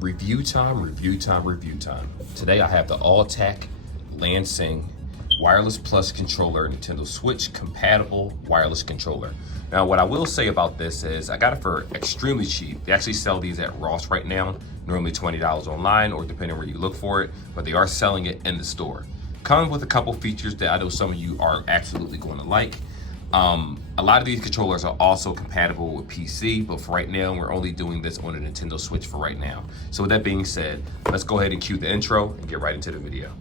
Review time. Today I have the Altec Lansing Wireless Plus controller, Nintendo Switch compatible wireless controller. Now what I will say about this is I got it for extremely cheap. They actually sell these at Ross right now, normally $20 online or depending where you look for it, but they are selling it in the store. Comes with a couple features that I know some of you are absolutely going to like. A lot of these controllers are also compatible with PC, but for right now, we're only doing this on a Nintendo Switch for right now. So with that being said, let's go ahead and cue the intro and get right into the video.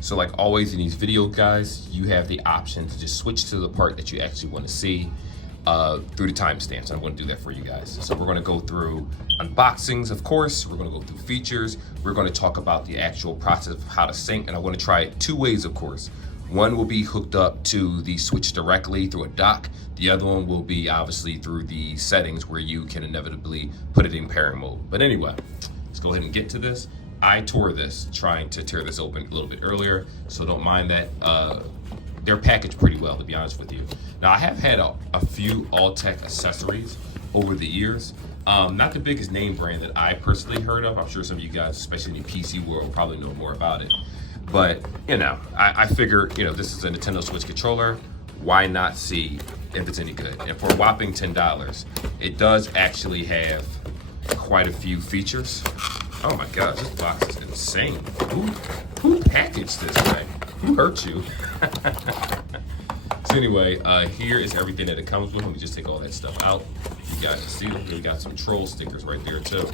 So like always in these videos, guys, you have the option to just switch to the part that you actually want to see through the timestamps. I'm going to do that for you guys. So we're going to go through unboxings, of course. We're going to go through features. We're going to talk about the actual process of how to sync, and I want to try it two ways, of course. One will be hooked up to the Switch directly through a dock. The other one will be obviously through the settings where you can inevitably put it in pairing mode. But anyway, let's go ahead and get to this. I tore this trying to tear this open a little bit earlier, so don't mind that. They're packaged pretty well, to be honest with you. Now, I have had a few Altec accessories over the years. Not the biggest name brand that I personally heard of. I'm sure some of you guys, especially in the PC world, probably know more about it. But, you know, I figure, you know, this is a Nintendo Switch controller. Why not see if it's any good? And for a whopping $10, it does actually have quite a few features. Oh my God, this box is insane. Who packaged this thing? Who hurt you? So anyway, here is everything that it comes with. Let me just take all that stuff out. You guys can see that we got some troll stickers right there too.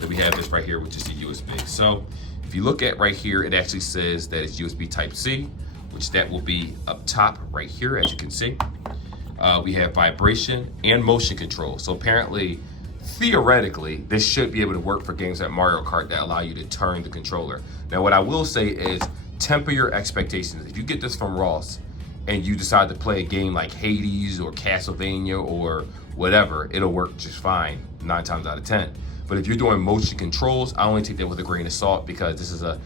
Then we have this right here, which is the USB. So if you look at right here, it actually says that it's USB Type-C, which that will be up top right here, as you can see. We have vibration and motion control. So apparently, theoretically, this should be able to work for games like Mario Kart that allow you to turn the controller. Now, what I will say is temper your expectations. If you get this from Ross and you decide to play a game like Hades or Castlevania or whatever, it'll work just fine 9 times out of 10. But if you're doing motion controls, I only take that with a grain of salt because this is the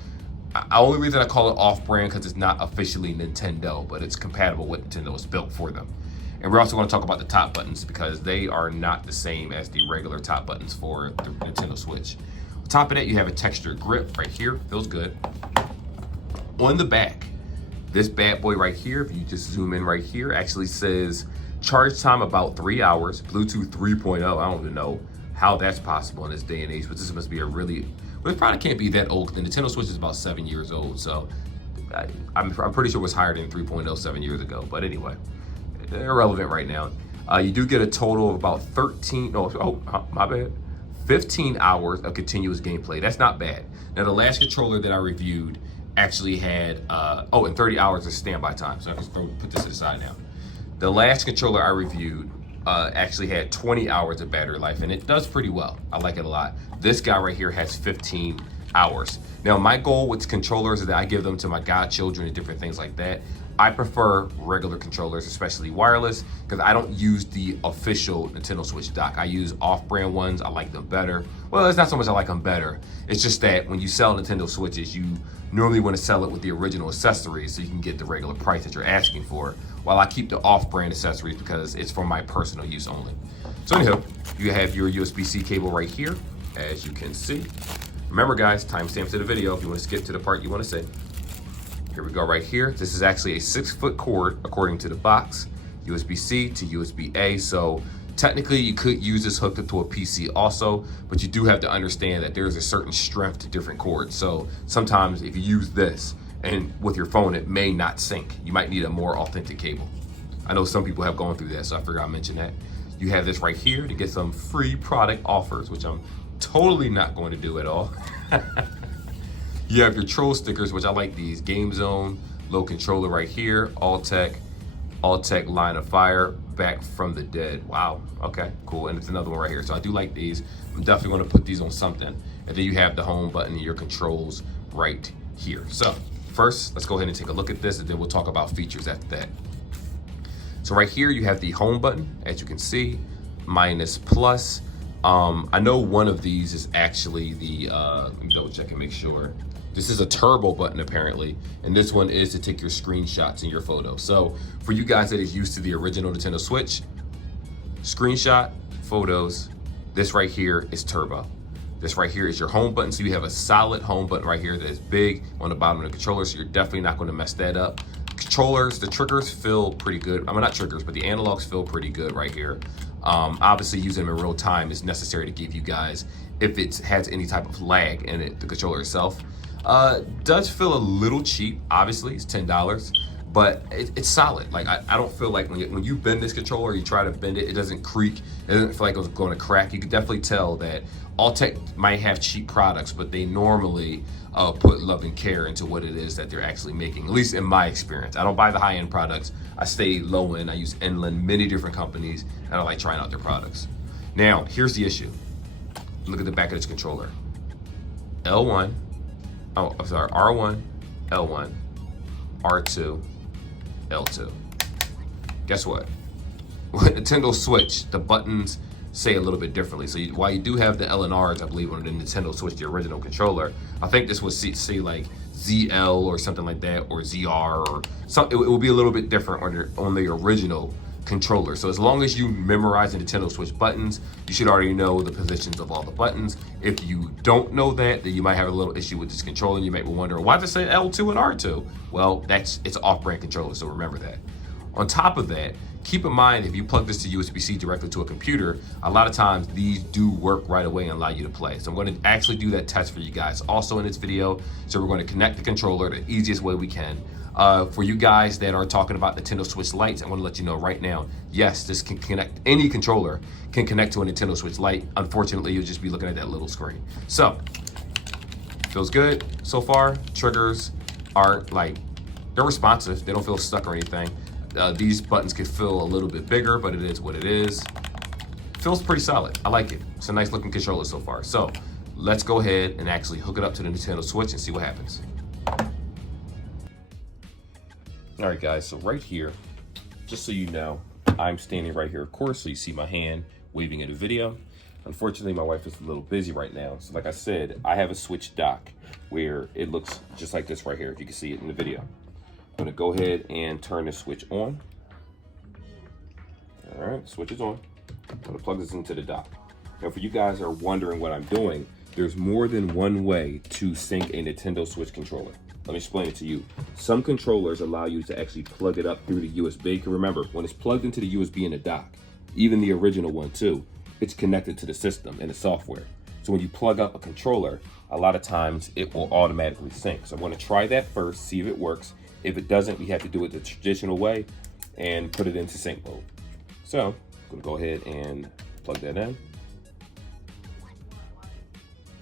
only reason I call it off-brand because it's not officially Nintendo, but it's compatible with Nintendo. It's built for them. And we're also going to talk about the top buttons because they are not the same as the regular top buttons for the Nintendo Switch. On top of that, you have a textured grip right here. Feels good. On the back, this bad boy right here, if you just zoom in right here, actually says charge time about 3 hours, Bluetooth 3.0. I don't even know how that's possible in this day and age, but this must be a really, well, it probably can't be that old. The Nintendo Switch is about 7 years old, so I'm pretty sure it was higher than 3.0 7 years ago. But anyway, irrelevant right now. You do get a total of about 15 hours of continuous gameplay. That's not bad. Now, the last controller that I reviewed actually had, and 30 hours of standby time. So I can put this aside now. The last controller I reviewed actually had 20 hours of battery life, and it does pretty well. I like it a lot. This guy right here has 15 hours. Now, my goal with controllers is that I give them to my godchildren and different things like that. I prefer regular controllers, especially wireless, because I don't use the official Nintendo Switch dock. I use off-brand ones. I like them better. Well, it's not so much I like them better. It's just that when you sell Nintendo Switches, you normally want to sell it with the original accessories so you can get the regular price that you're asking for, while I keep the off-brand accessories because it's for my personal use only. So anyhow, you have your USB-C cable right here, as you can see. Remember, guys, timestamps to the video if you want to skip to the part you want to see. Here we go right here. This is actually a 6-foot cord, according to the box, USB-C to USB-A. So technically you could use this hooked up to a PC also, but you do have to understand that there's a certain strength to different cords. So sometimes if you use this and with your phone, it may not sync. You might need a more authentic cable. I know some people have gone through that, so I figured I'd mention that. You have this right here to get some free product offers, which I'm totally not going to do at all. You have your troll stickers, which I like these. Game Zone, low controller right here, Altec Line of Fire, Back from the Dead. Wow, okay, cool. And it's another one right here. So I do like these. I'm definitely gonna put these on something. And then you have the home button and your controls right here. So first, let's go ahead and take a look at this, and then we'll talk about features after that. So right here, you have the home button, as you can see, minus plus. I know one of these is actually the, let me double check and make sure. This is a turbo button apparently, and this one is to take your screenshots in your photo. So for you guys that is used to the original Nintendo Switch, screenshot, photos, this right here is turbo. This right here is your home button. So you have a solid home button right here that is big on the bottom of the controller. So you're definitely not going to mess that up. Controllers, the triggers feel pretty good. I mean, not triggers, but the analogs feel pretty good right here. Obviously using them in real time is necessary to give you guys, if it has any type of lag in it, the controller itself. Does feel a little cheap, obviously, it's $10, but it's solid. Like, I don't feel like when you bend this controller, you try to bend it, it doesn't creak, it doesn't feel like it's going to crack. You can definitely tell that Altec might have cheap products, but they normally put love and care into what it is that they're actually making, at least in my experience. I don't buy the high-end products. I stay low-end. I use Inland, many different companies, and I like trying out their products. Now, here's the issue. Look at the back of this controller. L1, oh, I'm sorry, R1, L1, R2, L2. Guess what? With Nintendo Switch, the buttons say a little bit differently. So while you do have the L and R's, I believe, on the Nintendo Switch, the original controller, I think this would say like ZL or something like that, or ZR or something. It will be a little bit different on the original controller. So as long as you memorize the Nintendo Switch buttons, you should already know the positions of all the buttons. If you don't know that, then you might have a little issue with this controller. You might be wondering, why does it say L2 and R2? Well, it's an off-brand controller, so remember that. On top of that, keep in mind, if you plug this to USB-C directly to a computer, a lot of times these do work right away and allow you to play. So I'm going to actually do that test for you guys also in this video. So we're going to connect the controller the easiest way we can. For you guys that are talking about Nintendo Switch Lites, I want to let you know right now, yes, this can connect, any controller can connect to a Nintendo Switch Lite. Unfortunately, you'll just be looking at that little screen. So, feels good so far. Triggers aren't like, they're responsive. They don't feel stuck or anything. These buttons could feel a little bit bigger, but it is what it is. Feels pretty solid. I like it. It's a nice looking controller so far. So let's go ahead and actually hook it up to the Nintendo Switch and see what happens. All right, guys, so right here, just so you know, I'm standing right here, of course, so you see my hand waving in the video. Unfortunately, my wife is a little busy right now. So like I said, I have a Switch dock where it looks just like this right here, if you can see it in the video. I'm gonna go ahead and turn the switch on. All right, switch is on. I'm gonna plug this into the dock. Now, for you guys that are wondering what I'm doing, there's more than one way to sync a Nintendo Switch controller. Let me explain it to you. Some controllers allow you to actually plug it up through the USB. Because remember, when it's plugged into the USB in the dock, even the original one too, it's connected to the system and the software. So when you plug up a controller, a lot of times it will automatically sync. So I'm gonna try that first, see if it works. If it doesn't, we have to do it the traditional way and put it into sync mode. So I'm gonna go ahead and plug that in.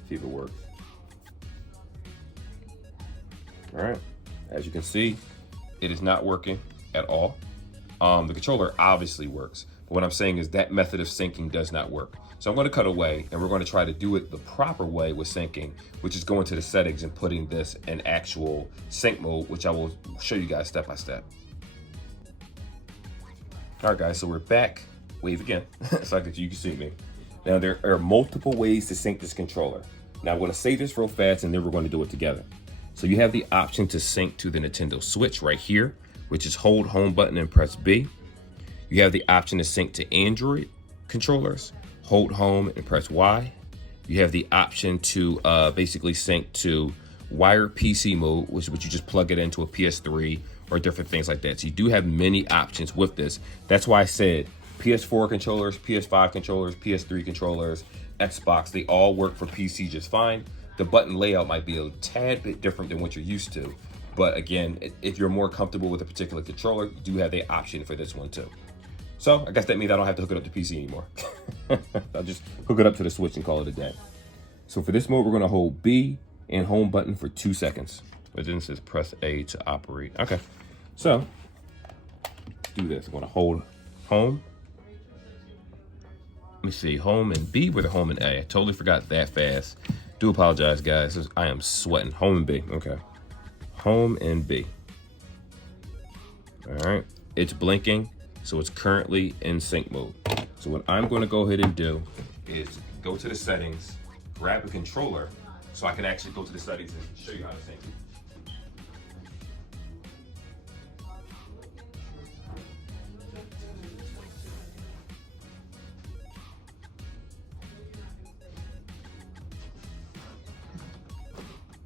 See if it works. All right, as you can see, it is not working at all. The controller obviously works, but what I'm saying is that method of syncing does not work. So I'm gonna cut away and we're gonna try to do it the proper way with syncing, which is going to the settings and putting this in actual sync mode, which I will show you guys step by step. All right, guys, so we're back. Wave again, so that you can see me. Now, there are multiple ways to sync this controller. Now, I'm gonna say this real fast and then we're gonna do it together. So you have the option to sync to the Nintendo Switch right here, which is hold home button and press B. You have the option to sync to Android controllers, hold home and press Y. You have the option to basically sync to wired PC mode, which you just plug it into a PS3 or different things like that. So you do have many options with this. That's why I said PS4 controllers, PS5 controllers, PS3 controllers, Xbox, they all work for PC just fine. The button layout might be a tad bit different than what you're used to. But again, if you're more comfortable with a particular controller, you do have the option for this one too. So I guess that means I don't have to hook it up to PC anymore. I'll just hook it up to the Switch and call it a day. So for this mode, we're gonna hold B and home button for 2 seconds. But then it says press A to operate. Okay, so let's do this. I'm gonna hold home. Let me see, home and B with a home and A. I totally forgot that fast. Do apologize, guys. I am sweating. Home and B, okay. Home and B. All right, it's blinking. So it's currently in sync mode. So what I'm gonna go ahead and do is go to the settings, grab a controller, so I can actually go to the settings and show you how to sync it.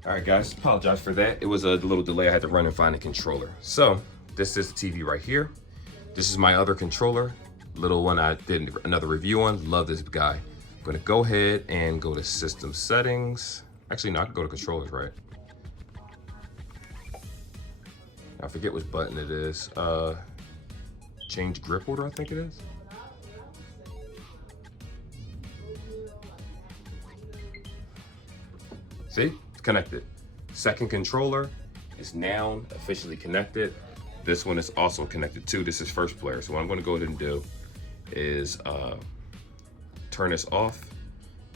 All right, guys, apologize for that. It was a little delay. I had to run and find a controller. So this is the TV right here. This is my other controller, little one I did another review on. Love this guy. I'm gonna go ahead and go to system settings. Actually, no, I can go to controllers, right? I forget which button it is. Change grip order, I think it is. See? Connected. Second controller is now officially connected. This one is also connected too. This is first player. So what I'm going to go ahead and do is turn this off.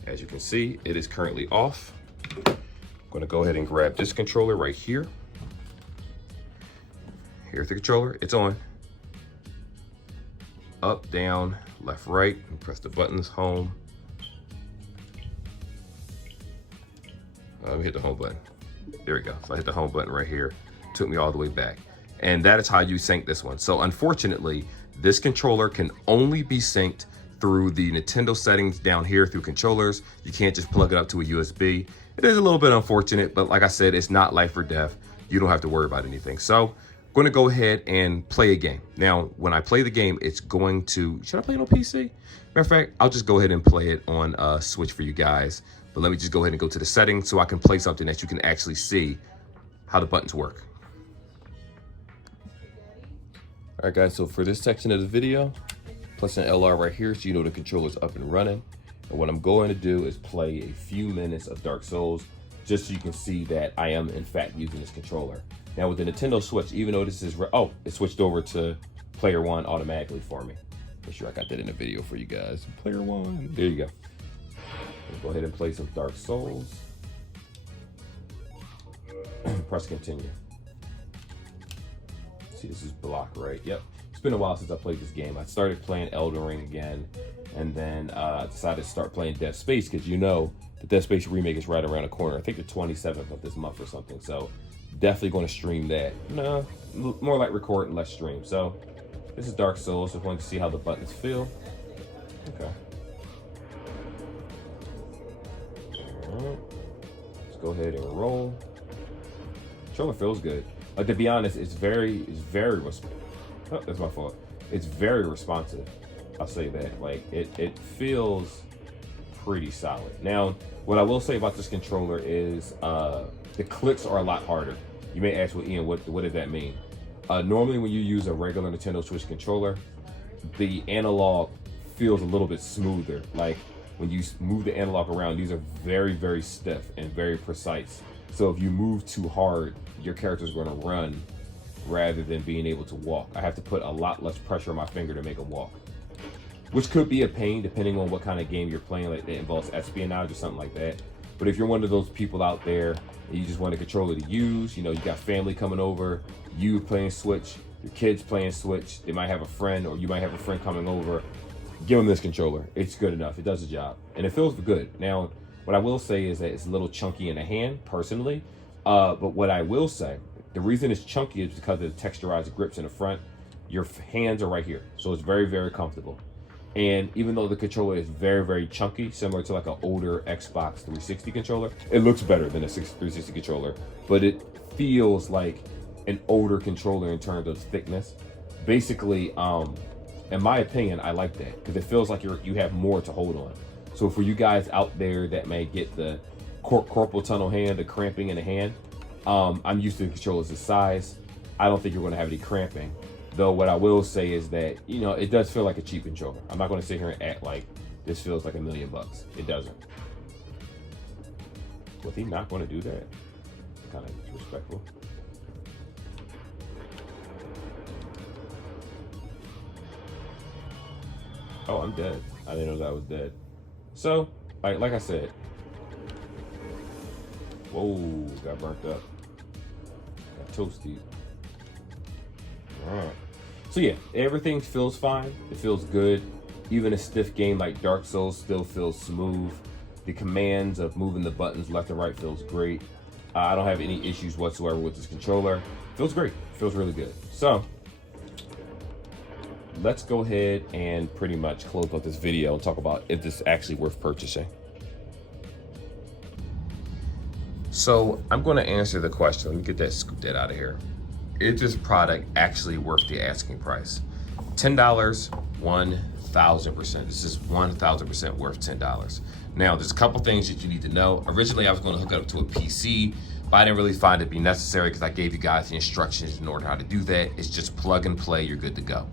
As you can see, it is currently off. I'm going to go ahead and grab this controller right here. Here's the controller. It's on. Up, down, left, right. And press the buttons, home. Let me hit the home button. There we go. So I hit the home button right here. Took me all the way back. And that is how you sync this one. So unfortunately, this controller can only be synced through the Nintendo settings down here through controllers. You can't just plug it up to a USB. It is a little bit unfortunate, but like I said, it's not life or death. You don't have to worry about anything. So I'm going to go ahead and play a game. Now, when I play the game, it's going to, should I play it on PC? Matter of fact, I'll just go ahead and play it on Switch for you guys. But let me just go ahead and go to the settings so I can play something that you can actually see how the buttons work. All right, guys, so for this section of the video, plus an LR right here, so you know the controller's up and running. And what I'm going to do is play a few minutes of Dark Souls, just so you can see that I am, in fact, using this controller. Now, with the Nintendo Switch, even though this is, oh, it switched over to player one automatically for me. Make sure I got that in the video for you guys. Player one, there you go. Let's go ahead and play some Dark Souls. Press continue. See, this is block, right? Yep. It's been a while since I played this game. I started playing Elden Ring again, and then I decided to start playing Dead Space because you know the Dead Space remake is right around the corner. I think the 27th of this month or something. So definitely going to stream that. No, more like record and less stream. So this is Dark Souls. Just wanted to see how the buttons feel. Okay. Let's go ahead and roll. Controller feels good. To be honest, it's very oh, that's my fault. It's very responsive. I'll say that. Like it feels pretty solid. Now, what I will say about this controller is the clicks are a lot harder. You may ask, well, Ian, what does that mean? Normally, when you use a regular Nintendo Switch controller, the analog feels a little bit smoother. Like when you move the analog around, these are very, very stiff and very precise. So if you move too hard, your character's going to run rather than being able to walk. I have to put a lot less pressure on my finger to make them walk, which could be a pain depending on what kind of game you're playing, like that involves espionage or something like that. But if you're one of those people out there and you just want a controller to use, you know, you got family coming over, you playing Switch, your kids playing Switch, they might have a friend or you might have a friend coming over, give them this controller. It's good enough. It does the job and it feels good. Now, what I will say is that it's a little chunky in the hand, personally. But what I will say, the reason it's chunky is because of the texturized grips in the front. Your hands are right here, so it's very, very comfortable. And even though the controller is very, very chunky, similar to like an older Xbox 360 controller, it looks better than a 360 controller, but it feels like an older controller in terms of thickness. Basically, in my opinion, I like that because it feels like you have more to hold on. So for you guys out there that may get the carpal tunnel hand, the cramping in the hand, I'm used to the controllers this size. I don't think you're going to have any cramping. Though what I will say is that, you know, it does feel like a cheap controller. I'm not going to sit here and act like this feels like $1 million. It doesn't. Was he not going to do that? Kind of disrespectful. Oh, I'm dead. I didn't know that I was dead. So, like I said, whoa, got burnt up. Got toasty. All right. So yeah, everything feels fine. It feels good. Even a stiff game like Dark Souls still feels smooth. The commands of moving the buttons left and right feels great. I don't have any issues whatsoever with this controller. Feels great, feels really good. So let's go ahead and pretty much close up this video and talk about if this is actually worth purchasing. So I'm going to answer the question. Let me get that, scoop that out of here. Is this product actually worth the asking price? $10, 1,000%. This is 1,000% worth $10. Now, there's a couple things that you need to know. Originally, I was going to hook it up to a PC, but I didn't really find it to be necessary because I gave you guys the instructions in order how to do that. It's just plug and play, you're good to go.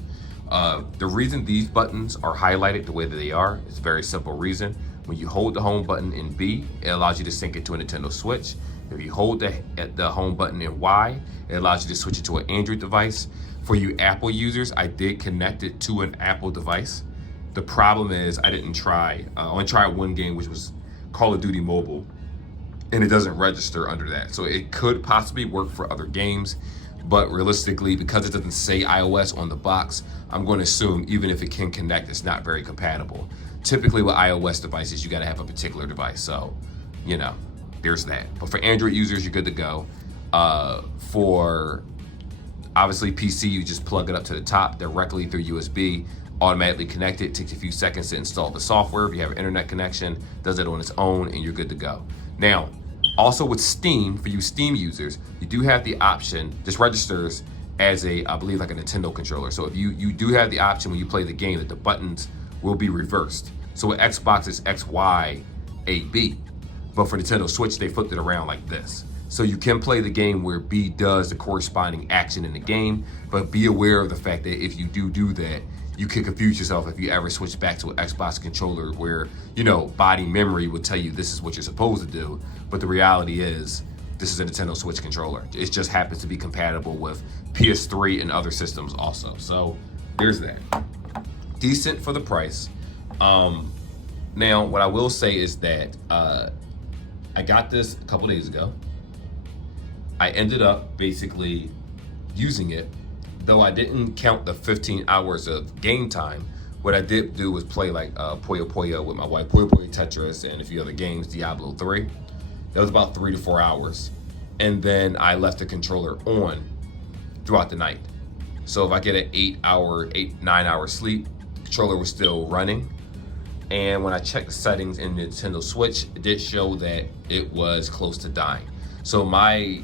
The reason these buttons are highlighted the way that they are is a very simple reason. When you hold the home button in B, it allows you to sync it to a Nintendo Switch. If you hold the home button in Y, it allows you to switch it to an Android device. For you Apple users, I did connect it to an Apple device. The problem is I didn't try, I only tried one game, which was Call of Duty Mobile, and it doesn't register under that. So it could possibly work for other games, but realistically, because it doesn't say iOS on the box, I'm going to assume even if it can connect, it's not very compatible. Typically with iOS devices, you got to have a particular device. So, you know, there's that. But for Android users, you're good to go. For obviously PC, you just plug it up to the top directly through USB, automatically connect it. Takes a few seconds to install the software. If you have an internet connection, does it on its own, and you're good to go. Now, also with Steam, for you Steam users, you do have the option, this registers as a, I believe, like a Nintendo controller. So if you do have the option when you play the game that the buttons will be reversed. So with Xbox, it's X, Y, A, B. But for Nintendo Switch, they flipped it around like this. So you can play the game where B does the corresponding action in the game, but be aware of the fact that if you do that, you can confuse yourself if you ever switch back to an Xbox controller where, you know, body memory would tell you this is what you're supposed to do. But the reality is, this is a Nintendo Switch controller. It just happens to be compatible with PS3 and other systems also. So there's that. Decent for the price. Now, what I will say is that I got this a couple days ago. I ended up basically using it, though I didn't count the 15 hours of game time. What I did do was play like Puyo Puyo with my wife, Puyo Puyo Tetris, and a few other games, Diablo 3. That was about 3 to 4 hours. And then I left the controller on throughout the night. So if I get an 9-hour sleep, the controller was still running. And when I checked the settings in the Nintendo Switch, it did show that it was close to dying. So my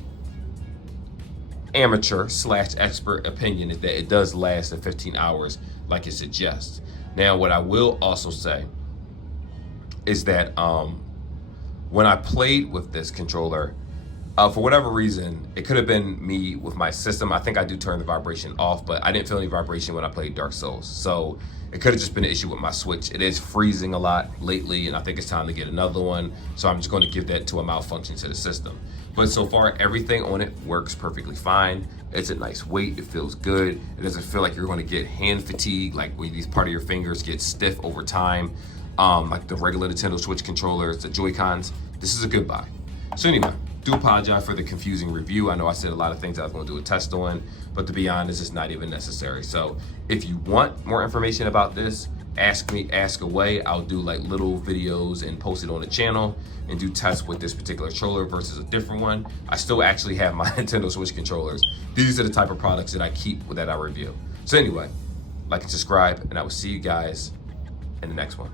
amateur/expert opinion is that it does last the 15 hours like it suggests. Now, what I will also say is that when I played with this controller, for whatever reason, it could have been me with my system. I think I do turn the vibration off, but I didn't feel any vibration when I played Dark Souls. So it could have just been an issue with my Switch. It is freezing a lot lately, and I think it's time to get another one. So I'm just going to give that to a malfunction to the system. But so far, everything on it works perfectly fine. It's a nice weight. It feels good. It doesn't feel like you're going to get hand fatigue, like where these part of your fingers get stiff over time, like the regular Nintendo Switch controllers, the joycons. This is a good buy. So anyway, do apologize for the confusing review. I know I said a lot of things I was going to do a test on, but to be honest, it's not even necessary. So if you want more information about this, ask me, ask away. I'll do like little videos and post it on the channel and do tests with this particular controller versus a different one. I still actually have my Nintendo Switch controllers. These are the type of products that I keep that I review. So anyway, like and subscribe, and I will see you guys in the next one.